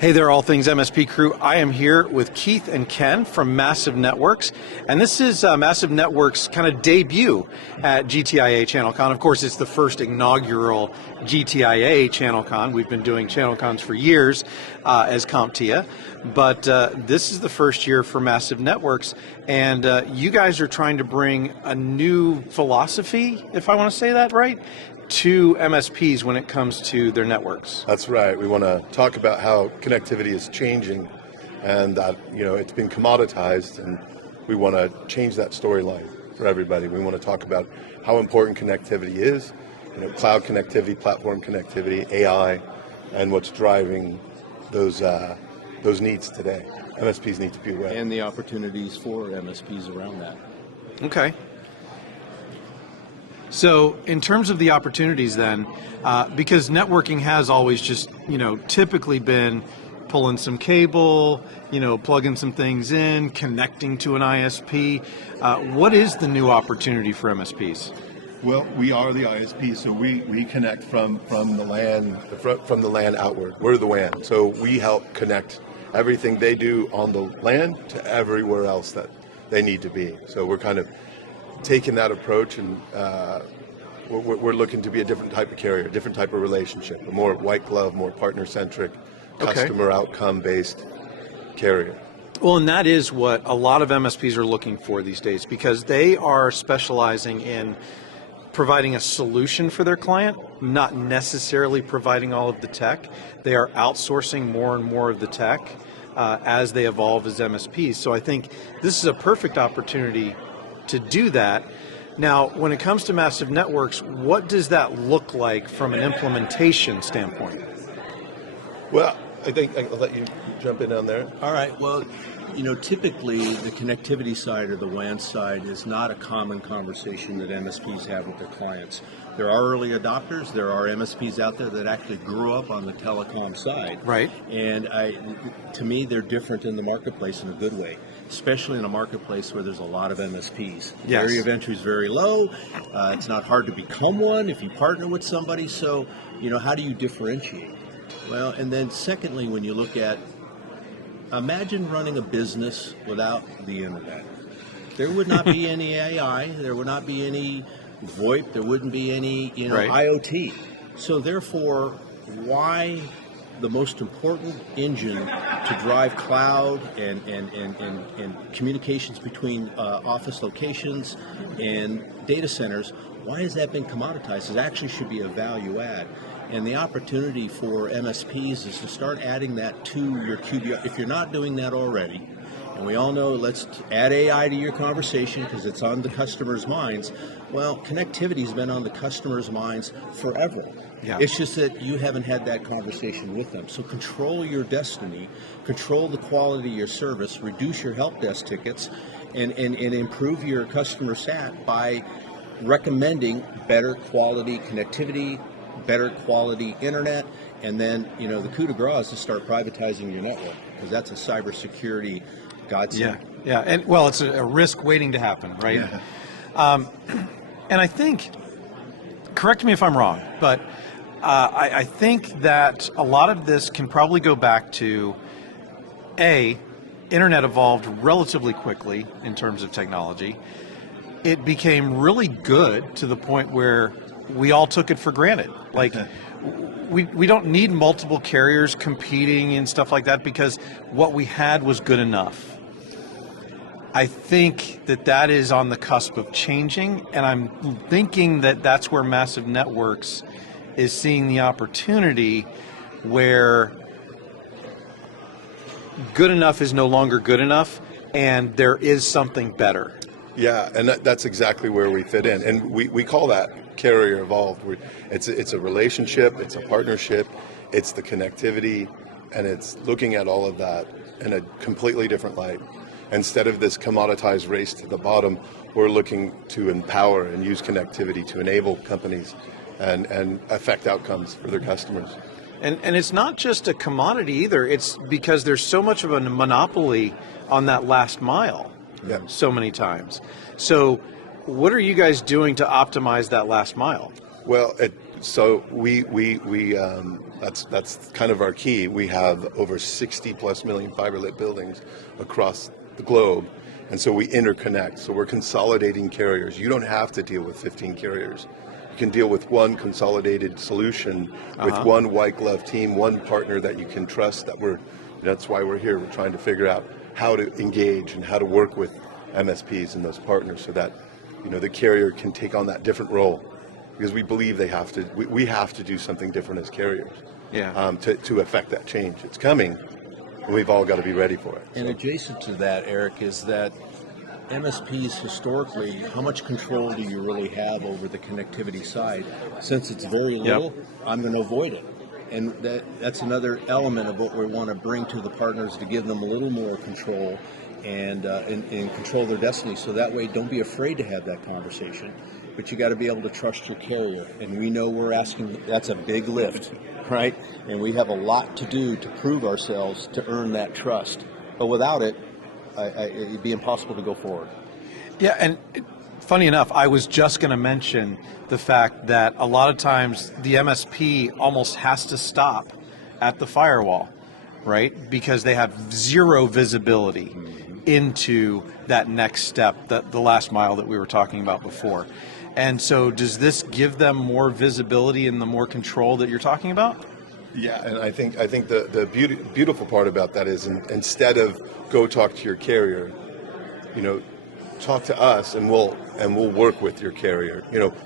Hey there, All Things MSP crew. I am here with Keith and Ken from Massive Networks, and this is Massive Networks' kind of debut at GTIA ChannelCon. Of course, it's the first inaugural GTIA ChannelCon. We've been doing ChannelCons for years as CompTIA, but this is the first year for Massive Networks, and you guys are trying to bring a new philosophy, if I want to say that right, to MSPs when it comes to their networks. That's right. We want to talk about how connectivity is changing and that, it's been commoditized, and we want to change that storyline for everybody. We want to talk about how important connectivity is, cloud connectivity, platform connectivity, AI, and what's driving those needs today. MSPs need to be aware. And the opportunities for MSPs around that. Okay. So in terms of the opportunities then, because networking has always just, typically been pulling some cable, plugging some things in, connecting to an ISP. What is the new opportunity for MSPs? Well, we are the ISP, so we connect from the LAN outward. We're the WAN, so we help connect everything they do on the LAN to everywhere else that they need to be. So we're kind of taking that approach, and we're looking to be a different type of carrier, a different type of relationship, a more white glove, more partner-centric, customer outcome-based carrier. Well, and that is what a lot of MSPs are looking for these days, because they are specializing in providing a solution for their client, not necessarily providing all of the tech. They are outsourcing more and more of the tech as they evolve as MSPs. So I think this is a perfect opportunity to do that. Now, when it comes to Massive Networks, what does that look like from an implementation standpoint? Well, I think I'll let you jump in on there. All right. Well, typically the connectivity side or the WAN side is not a common conversation that MSPs have with their clients. There are early adopters. There are MSPs out there that actually grew up on the telecom side. Right. And to me, they're different in the marketplace in a good way, especially in a marketplace where there's a lot of MSPs. The barrier of entry is very low. It's not hard to become one if you partner with somebody. So, how do you differentiate? Well, and then secondly, when you look at, imagine running a business without the internet. There would not be any AI. There would not be any VoIP. There wouldn't be any, IoT. So therefore, why the most important engine to drive cloud and communications between office locations and data centers, why has that been commoditized? It actually should be a value add. And the opportunity for MSPs is to start adding that to your QBR. If you're not doing that already, and we all know, let's add AI to your conversation because it's on the customer's minds. Well, connectivity has been on the customer's minds forever. Yeah. It's just that you haven't had that conversation with them. So control your destiny, control the quality of your service, reduce your help desk tickets, and improve your customer sat by recommending better quality connectivity, better quality internet, and then the coup de grace is to start privatizing your network, because that's a cybersecurity godsend. Yeah, and well, it's a risk waiting to happen, right? Yeah. And I think, correct me if I'm wrong, but I think that a lot of this can probably go back to, internet evolved relatively quickly in terms of technology. It became really good to the point where we all took it for granted. Like, we don't need multiple carriers competing and stuff like that, because what we had was good enough. I think that is on the cusp of changing, and I'm thinking that that's where Massive Networks is seeing the opportunity, where good enough is no longer good enough, and there is something better. Yeah, and that's exactly where we fit in, and we call that carrier evolved. It's a relationship, it's a partnership, it's the connectivity, and it's looking at all of that in a completely different light. Instead of this commoditized race to the bottom, we're looking to empower and use connectivity to enable companies and affect outcomes for their customers. And it's not just a commodity either. It's because there's so much of a monopoly on that last mile. Yeah. So many times. So what are you guys doing to optimize that last mile? Well, so we That's kind of our key. We have over 60 plus million fiber lit buildings across the globe. And so we interconnect. So we're consolidating carriers. You don't have to deal with 15 carriers. You can deal with one consolidated solution with one white glove team, one partner that you can trust. That's why we're here. We're trying to figure out how to engage and how to work with MSPs and those partners so that the carrier can take on that different role, because we believe they have to. We have to do something different as carriers. To affect that change. It's coming. We've all got to be ready for it. And adjacent to that, Eric, is that MSPs historically, how much control do you really have over the connectivity side? Since it's very little, I'm going to avoid it. And that's another element of what we want to bring to the partners, to give them a little more control and control their destiny. So that way, don't be afraid to have that conversation. But you got to be able to trust your carrier. And we know that's a big lift, right? And we have a lot to do to prove ourselves to earn that trust. But without it, it'd be impossible to go forward. Yeah, and funny enough, I was just going to mention the fact that a lot of times the MSP almost has to stop at the firewall, right? Because they have zero visibility into that next step, the last mile that we were talking about before. And so does this give them more visibility and the more control that you're talking about? Yeah, and I think the beautiful part about that is instead of go talk to your carrier, talk to us and we'll work with your carrier.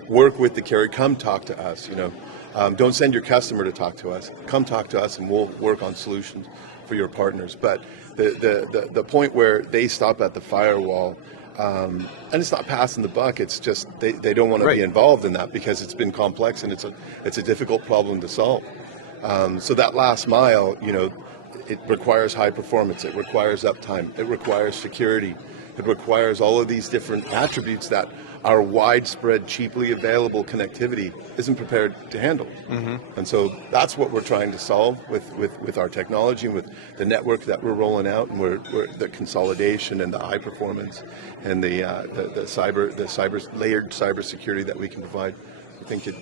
Work with the carrier. Come talk to us. Don't send your customer to talk to us. Come talk to us and we'll work on solutions for your partners. But the point where they stop at the firewall, and it's not passing the buck. It's just they don't want to be involved in that because it's been complex and it's a difficult problem to solve. So that last mile, it requires high performance. It requires uptime. It requires security. It requires all of these different attributes that our widespread, cheaply available connectivity isn't prepared to handle. And so that's what we're trying to solve with our technology and with the network that we're rolling out, and we're the consolidation and the high performance and the layered cybersecurity that we can provide. I think it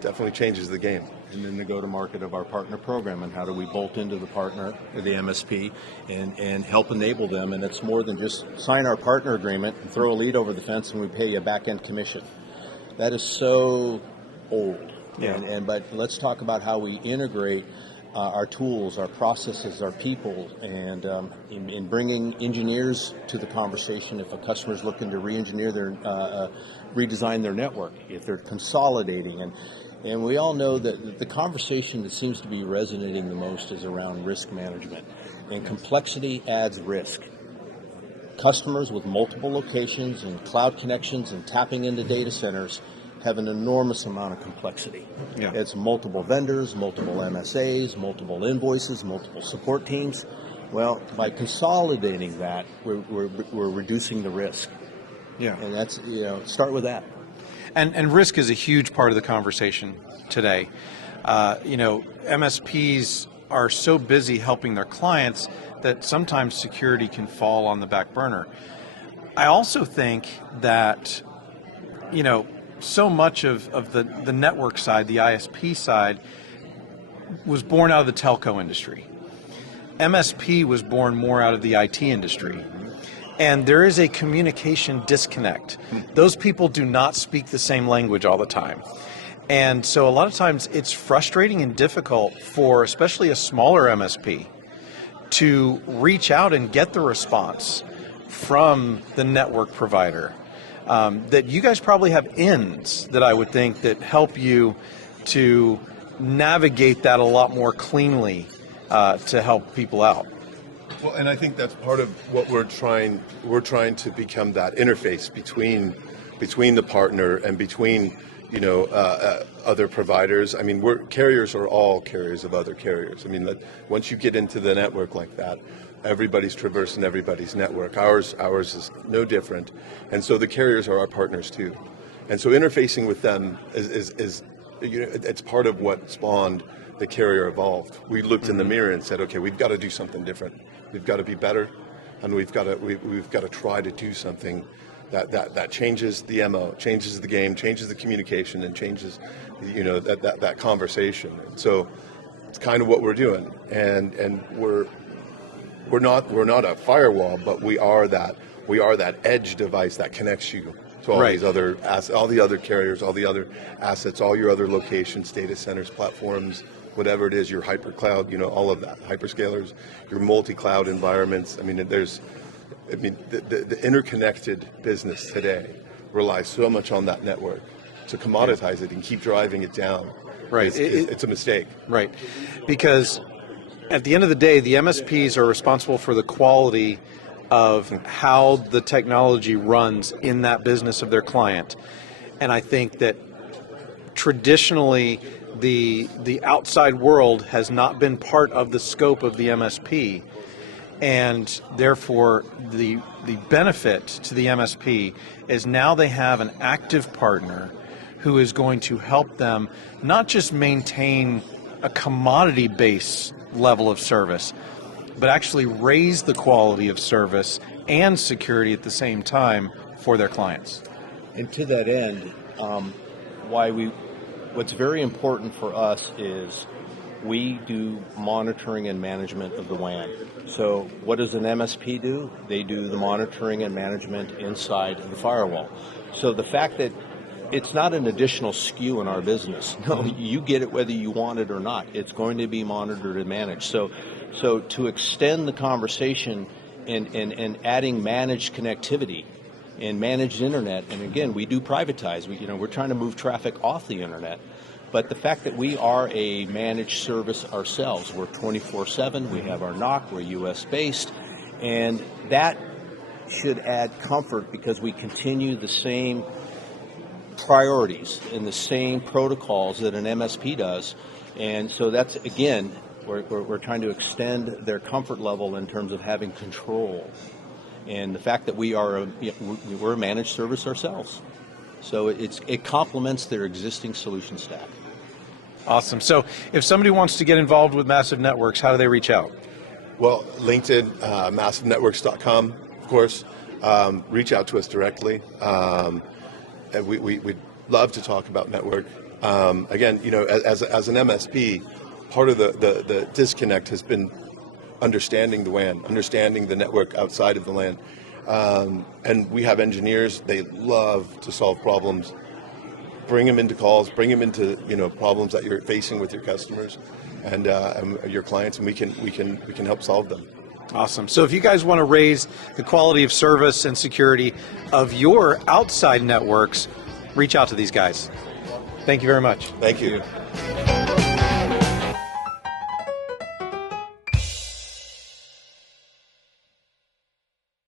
definitely changes the game. And then the go-to-market of our partner program, and how do we bolt into the partner, the MSP, and help enable them. And it's more than just sign our partner agreement and throw a lead over the fence and we pay you a back-end commission. That is so old. Yeah. But let's talk about how we integrate our tools, our processes, our people, and in bringing engineers to the conversation. If a customer is looking to re-engineer redesign their network, if they're consolidating, and we all know that the conversation that seems to be resonating the most is around risk management, and complexity adds risk. Customers with multiple locations and cloud connections and tapping into data centers have an enormous amount of complexity. Yeah. It's multiple vendors, multiple MSAs, multiple invoices, multiple support teams. Well, by consolidating that, we're reducing the risk. Yeah. And that's, start with that. And risk is a huge part of the conversation today. MSPs are so busy helping their clients that sometimes security can fall on the back burner. I also think that, so much of the network side, the ISP side, was born out of the telco industry. MSP was born more out of the IT industry. And there is a communication disconnect. Those people do not speak the same language all the time. And so a lot of times it's frustrating and difficult for especially a smaller MSP to reach out and get the response from the network provider. That you guys probably have ins that I would think that help you to navigate that a lot more cleanly to help people out. Well, and I think that's part of what we're trying to become, that interface between the partner and between other providers. I mean, carriers are all carriers of other carriers. I mean, once you get into the network like that, everybody's traversing everybody's network. Ours is no different, and so the carriers are our partners too. And so interfacing with them is it's part of what spawned the Carrier Evolved. We looked in the mirror and said, okay, we've got to do something different. We've got to be better, and we've got to try to do something that changes the MO, changes the game, changes the communication, and changes that conversation. And so it's kind of what we're doing, and we're not a firewall, but we are that edge device that connects you to all Right. these other all the other carriers, all the other assets, all your other locations, data centers, platforms, whatever it is, your hypercloud, all of that, hyperscalers, your multi-cloud environments. I mean, the interconnected business today relies so much on that network. To commoditize it and keep driving it down, Right. it's a mistake. Right. Because at the end of the day, the MSPs are responsible for the quality of how the technology runs in that business of their client. And I think that traditionally the outside world has not been part of the scope of the MSP. And therefore, the benefit to the MSP is now they have an active partner who is going to help them not just maintain a commodity base level of service, but actually raise the quality of service and security at the same time for their clients. And to that end, what's very important for us is we do monitoring and management of the WAN. So what does an MSP do? They do the monitoring and management inside of the firewall. So the fact that it's not an additional SKU in our business. No, you get it whether you want it or not. It's going to be monitored and managed. So to extend the conversation and adding managed connectivity and managed internet, and again, we do privatize. We're trying to move traffic off the internet. But the fact that we are a managed service ourselves, we're 24/7, we have our NOC, we're US based, and that should add comfort because we continue the same priorities and the same protocols that an MSP does. And so that's, again, we're trying to extend their comfort level in terms of having control. And the fact that we're a managed service ourselves. So it complements their existing solution stack. Awesome. So if somebody wants to get involved with Massive Networks, how do they reach out? Well, LinkedIn, massivenetworks.com, of course. Reach out to us directly. And we'd love to talk about network. Again, as an MSP, part of the disconnect has been understanding the WAN, understanding the network outside of the LAN. And we have engineers, they love to solve problems. Bring them into calls, bring them into problems that you're facing with your customers and your clients, and we can help solve them. Awesome. So if you guys want to raise the quality of service and security of your outside networks, reach out to these guys. Thank you very much. Thank you.